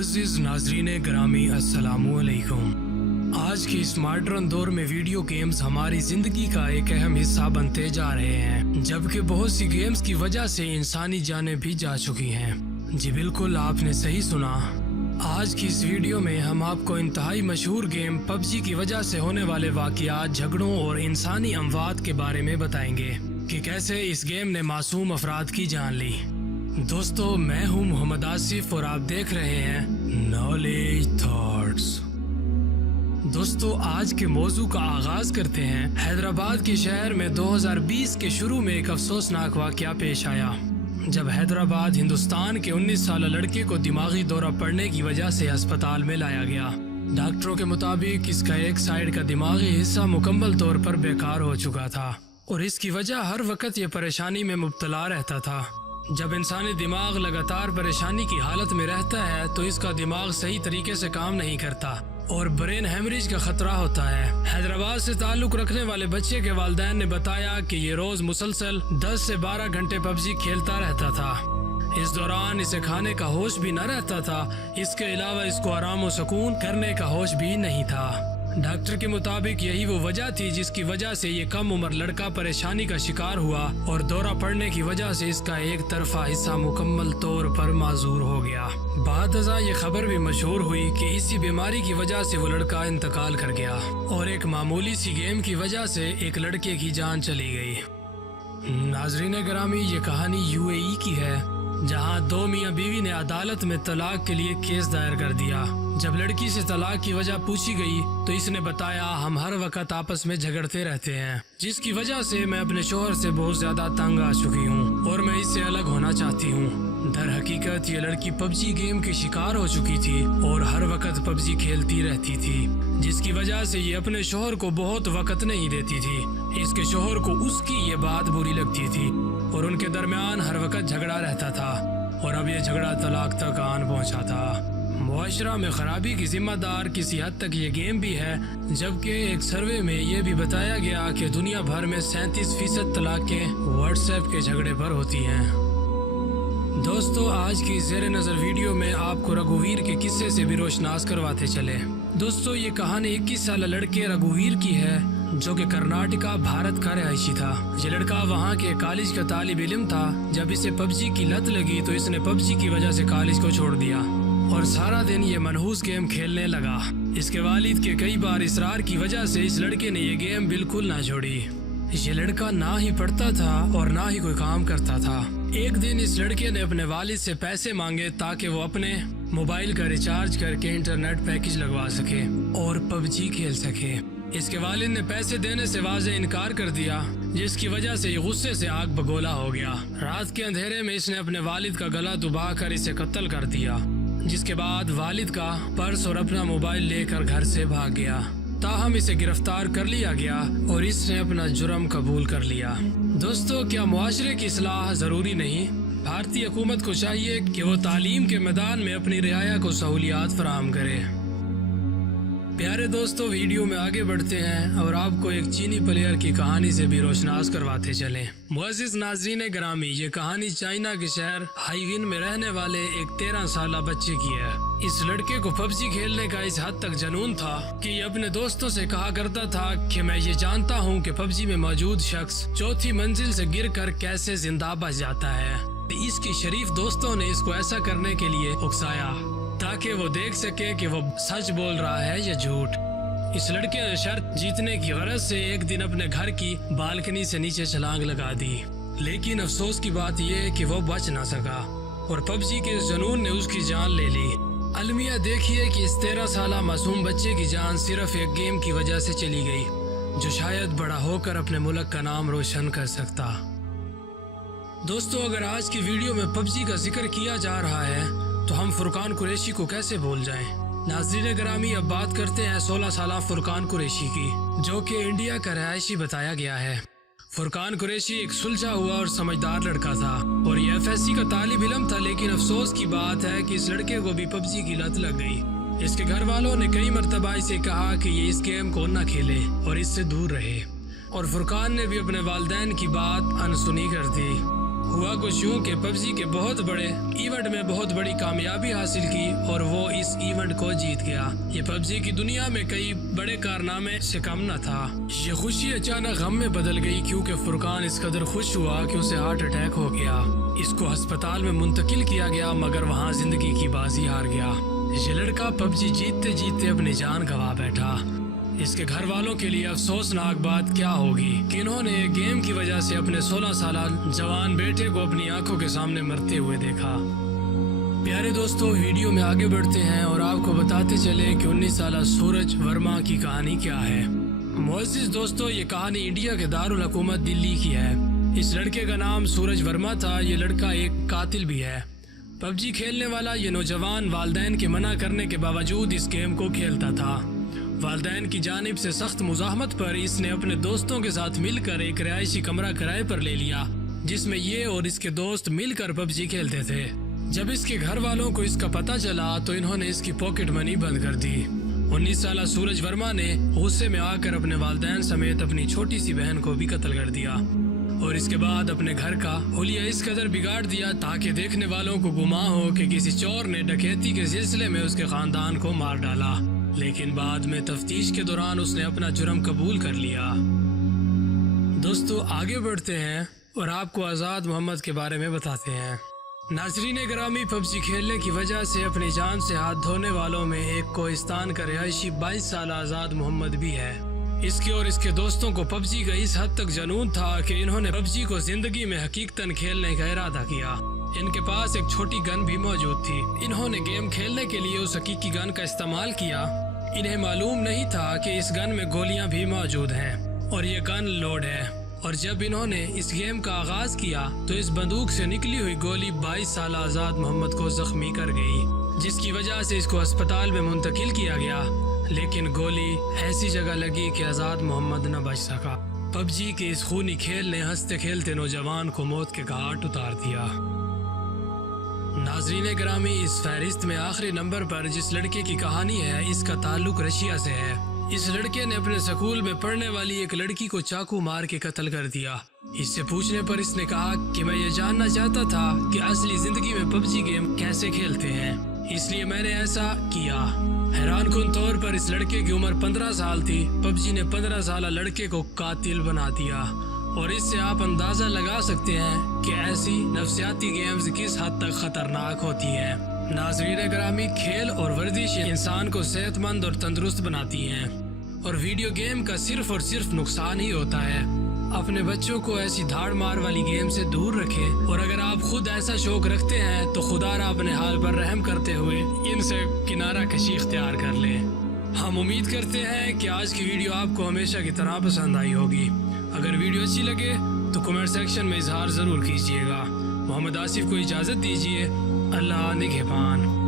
मुअज़्ज़िज़ नाज़रीन ग्रामी अस्सलामु अलैकुम। आज के इस मॉडर्न दौर में वीडियो गेम्स हमारी ज़िंदगी का एक अहम हिस्सा बनते जा रहे हैं, जबकि बहुत सी गेम्स की वजह से इंसानी जानें भी जा चुकी हैं। जी बिल्कुल, आपने सही सुना। आज की इस वीडियो में हम आपको इंतहाई मशहूर गेम पबजी की वजह से होने वाले वाक़यात, झगड़ों और इंसानी अमवात के बारे में बताएंगे कि कैसे इस गेम ने मासूम अफराद की जान ली। दोस्तों, मैं हूं मोहम्मद आसिफ और आप देख रहे हैं नॉलेज थॉट्स। दोस्तों, आज के मौजू का आगाज करते हैं। हैदराबाद के शहर में 2020 के शुरू में एक अफसोसनाक वाक़या पेश आया, जब हैदराबाद हिंदुस्तान के 19 साल लड़के को दिमागी दौरा पड़ने की वजह से अस्पताल में लाया गया। डॉक्टरों के मुताबिक इसका एक साइड का दिमागी हिस्सा मुकम्मल तौर पर बेकार हो चुका था और इसकी वजह हर वक्त ये परेशानी में मुब्तला रहता था। जब इंसानी दिमाग लगातार परेशानी की हालत में रहता है तो इसका दिमाग सही तरीके से काम नहीं करता और ब्रेन हेमरेज का खतरा होता है। हैदराबाद से ताल्लुक रखने वाले बच्चे के वालिदैन ने बताया कि ये रोज मुसलसल 10 से 12 घंटे पबजी खेलता रहता था। इस दौरान इसे खाने का होश भी न रहता था, इसके अलावा इसको आराम और सुकून करने का होश भी नहीं था। डॉक्टर के मुताबिक यही वो वजह थी जिसकी वजह से ये कम उम्र लड़का परेशानी का शिकार हुआ और दौरा पड़ने की वजह से इसका एक तरफा हिस्सा मुकम्मल तौर पर माजूर हो गया। बादजा ये खबर भी मशहूर हुई कि इसी बीमारी की वजह से वो लड़का इंतकाल कर गया और एक मामूली सी गेम की वजह से एक लड़के की जान चली गई। नाज़रीन गिरामी, ये कहानी यूएई की है, जहां दो मियां बीवी ने अदालत में तलाक के लिए केस दायर कर दिया। जब लड़की से तलाक की वजह पूछी गई तो इसने बताया, हम हर वक्त आपस में झगड़ते रहते हैं, जिसकी वजह से मैं अपने शोहर से बहुत ज्यादा तंग आ चुकी हूँ और मैं इससे अलग होना चाहती हूँ। दर हकीकत ये लड़की पबजी गेम की शिकार हो चुकी थी और हर वक्त पबजी खेलती रहती थी, जिसकी वजह से ये अपने शोहर को बहुत वक्त नहीं देती थी। इसके शोहर को उसकी ये बात बुरी लगती थी और उनके दरमियान हर वक्त झगड़ा रहता था और अब ये झगड़ा तलाक तक आन पहुंचा था। मुआशरा में खराबी की जिम्मेदार किसी हद तक ये गेम भी है, जबकि एक सर्वे में ये भी बताया गया कि दुनिया भर में 37% तलाकें व्हाट्सएप के झगड़े पर होती हैं। दोस्तों, आज की ज़ेर नज़र वीडियो में आपको रघुवीर के किस्से से भी रोशनास करवाते चले। दोस्तों, ये कहानी 21 साल लड़के रघुवीर की है, जो कि कर्नाटका भारत का रहायशी था। ये लड़का वहाँ के कॉलेज का तालिब इल्म था। जब इसे पबजी की लत लगी तो इसने पबजी की वजह से कॉलेज को छोड़ दिया और सारा दिन ये मनहूस गेम खेलने लगा। इसके वालिद के कई बार इसरार की वजह से इस लड़के ने ये गेम बिल्कुल ना छोड़ी। ये लड़का ना ही पढ़ता था और ना ही कोई काम करता था। एक दिन इस लड़के ने अपने वालिद से पैसे मांगे ताकि वो अपने मोबाइल का रिचार्ज करके इंटरनेट पैकेज लगवा सके और पबजी खेल सके। इसके वालिद ने पैसे देने से वाज़े इनकार कर दिया, जिसकी वजह से ये गुस्से से आग बगोला हो गया। रात के अंधेरे में इसने अपने वालिद का गला दबाकर इसे कत्ल कर दिया, जिसके बाद वालिद का पर्स और अपना मोबाइल लेकर घर से भाग गया। ताहम इसे गिरफ्तार कर लिया गया और इसने अपना जुर्म कबूल कर लिया। दोस्तों, क्या मुआशरे की इस्लाह जरूरी नहीं? भारतीय हुकूमत को चाहिए कि वो तालीम के मैदान में अपनी रियाया को सहूलियात फराहम करे। प्यारे दोस्तों, वीडियो में आगे बढ़ते हैं और आपको एक चीनी प्लेयर की कहानी से भी रोशनास करवाते चलें। मुअज़्ज़िज़ नाज़रीन ग्रामी, ये कहानी चाइना के शहर हाइगिन में रहने वाले एक 13 साल बच्चे की है। इस लड़के को पबजी खेलने का इस हद तक जुनून था कि ये अपने दोस्तों से कहा करता था कि मैं ये जानता हूँ कि पबजी में मौजूद शख्स 4थी मंजिल से गिरकर कैसे जिंदा बच जाता है। इसके शरीफ दोस्तों ने इसको ऐसा करने के लिए उकसाया ताकि वो देख सके कि वो सच बोल रहा है या झूठ। इस लड़के ने शर्त जीतने की गरज से एक दिन अपने घर की बालकनी से नीचे छलांग लगा दी, लेकिन अफसोस की बात यह है कि वो बच ना सका और पबजी के जुनून ने उसकी जान ले ली। अलमिया देखिए कि इस 13 साल मासूम बच्चे की जान सिर्फ एक गेम की वजह से चली गई, जो शायद बड़ा होकर अपने मुल्क का नाम रोशन कर सकता। दोस्तों, अगर आज की वीडियो में पबजी का जिक्र किया जा रहा है तो हम फुरकान कुरैशी को कैसे भूल जाएं? नाज़रीन ग्रामी, अब बात करते हैं 16 साल फुरकान कुरैशी की, जो कि इंडिया का रहायशी बताया गया है। फुरकान कुरैशी एक सुलझा हुआ और समझदार लड़का था और ये एफएससी का तालिब इल्म था, लेकिन अफसोस की बात है कि इस लड़के को भी पबजी की लत लग गई। इसके घर वालों ने कई मरतबा इसे कहा कि ये इस गेम को न खेले और इससे दूर रहे, और फुरकान ने भी अपने वालिदैन की बात अनसुनी कर दी ہوا کچھ یوں کہ پبجی کے بہت بڑے ایونٹ میں بہت بڑی کامیابی حاصل کی اور وہ اس ایونٹ کو جیت گیا۔ یہ پبجی کی دنیا میں کئی بڑے کارنامے سے کم نہ تھا۔ یہ خوشی اچانک غم میں بدل گئی کیونکہ فرقان اس قدر خوش ہوا کہ اسے ہارٹ اٹیک ہو گیا۔ اس کو ہسپتال میں منتقل کیا گیا مگر وہاں زندگی کی بازی ہار گیا۔ یہ لڑکا پبجی جیتتے جیتتے اپنی جان گنوا بیٹھا۔ اس کے گھر والوں کے لیے افسوسناک بات کیا ہوگی کہ انہوں نے گیم کی وجہ سے اپنے 16 سالہ جوان بیٹے کو اپنی آنکھوں کے سامنے مرتے ہوئے دیکھا۔ پیارے دوستو، ویڈیو میں آگے بڑھتے ہیں اور آپ کو بتاتے چلے کہ 19 سالہ سورج ورما کی کہانی کیا ہے۔ معزز دوستو، یہ کہانی انڈیا کے دارالحکومت دلی کی ہے۔ اس لڑکے کا نام سورج ورما تھا۔ یہ لڑکا ایک قاتل بھی ہے۔ پبجی کھیلنے والا یہ نوجوان والدین کے منع کرنے کے باوجود اس گیم کو کھیلتا تھا۔ والدین کی جانب سے سخت مزاحمت پر اس نے اپنے دوستوں کے ساتھ مل کر ایک رہائشی کمرہ کرائے پر لے لیا جس میں یہ اور اس کے دوست مل کر پبجی کھیلتے تھے۔ جب اس کے گھر والوں کو اس کا پتہ چلا تو انہوں نے اس کی پاکٹ منی بند کر دی۔ 19 سالہ سورج ورما نے غصے میں آ کر اپنے والدین سمیت اپنی چھوٹی سی بہن کو بھی قتل کر دیا اور اس کے بعد اپنے گھر کا حلیہ اس قدر بگاڑ دیا تاکہ دیکھنے والوں کو گمان ہو کہ کسی چور نے ڈکیتی کے سلسلے میں اس کے خاندان کو مار ڈالا، لیکن بعد میں تفتیش کے دوران اس نے اپنا جرم قبول کر لیا۔ دوستو، آگے بڑھتے ہیں اور آپ کو آزاد محمد کے بارے میں بتاتے ہیں۔ ناظرین گرامی، پبجی کھیلنے کی وجہ سے اپنی جان سے ہاتھ دھونے والوں میں ایک کوہستان کا رہائشی 22 سالہ آزاد محمد بھی ہے۔ اس کے اور اس کے دوستوں کو پبجی کا اس حد تک جنون تھا کہ انہوں نے پبجی کو زندگی میں حقیقتاً کھیلنے کا ارادہ کیا۔ ان کے پاس ایک چھوٹی گن بھی موجود تھی۔ انہوں نے گیم کھیلنے کے لیے اس حقیقی گن کا استعمال کیا۔ انہیں معلوم نہیں تھا کہ اس گن میں گولیاں بھی موجود ہیں اور یہ گن لوڈ ہے، اور جب انہوں نے اس گیم کا آغاز کیا تو اس بندوق سے نکلی ہوئی گولی 22 سالہ آزاد محمد کو زخمی کر گئی، جس کی وجہ سے اس کو ہسپتال میں منتقل کیا گیا، لیکن گولی ایسی جگہ لگی کہ آزاد محمد نہ بچ سکا۔ پبجی کے اس خونی کھیل نے ہنستے کھیلتے نوجوان کو موت کے گھاٹ اتار دیا۔ ناظرین گرامی، اس فہرست میں آخری نمبر پر جس لڑکے کی کہانی ہے اس کا تعلق رشیا سے ہے۔ اس لڑکے نے اپنے سکول میں پڑھنے والی ایک لڑکی کو چاقو مار کے قتل کر دیا۔ اس سے پوچھنے پر اس نے کہا کہ میں یہ جاننا چاہتا تھا کہ اصلی زندگی میں پبجی گیم کیسے کھیلتے ہیں، اس لیے میں نے ایسا کیا۔ حیران کن طور پر اس لڑکے کی عمر 15 سال تھی۔ پبجی نے 15 سالہ لڑکے کو قاتل بنا دیا، اور اس سے آپ اندازہ لگا سکتے ہیں کہ ایسی نفسیاتی گیمز کس حد تک خطرناک ہوتی ہیں۔ ناظرین گرامی، کھیل اور ورزش انسان کو صحت مند اور تندرست بناتی ہیں، اور ویڈیو گیم کا صرف اور صرف نقصان ہی ہوتا ہے۔ اپنے بچوں کو ایسی دھاڑ مار والی گیم سے دور رکھیں، اور اگر آپ خود ایسا شوق رکھتے ہیں تو خدا را اپنے حال پر رحم کرتے ہوئے ان سے کنارہ کشی اختیار کر لیں۔ ہم امید کرتے ہیں کہ آج کی ویڈیو آپ کو ہمیشہ کی طرح پسند آئی ہوگی۔ اگر ویڈیو اچھی لگے تو کمنٹ سیکشن میں اظہار ضرور کیجیے گا۔ محمد آصف کو اجازت دیجیے۔ اللہ نگہبان۔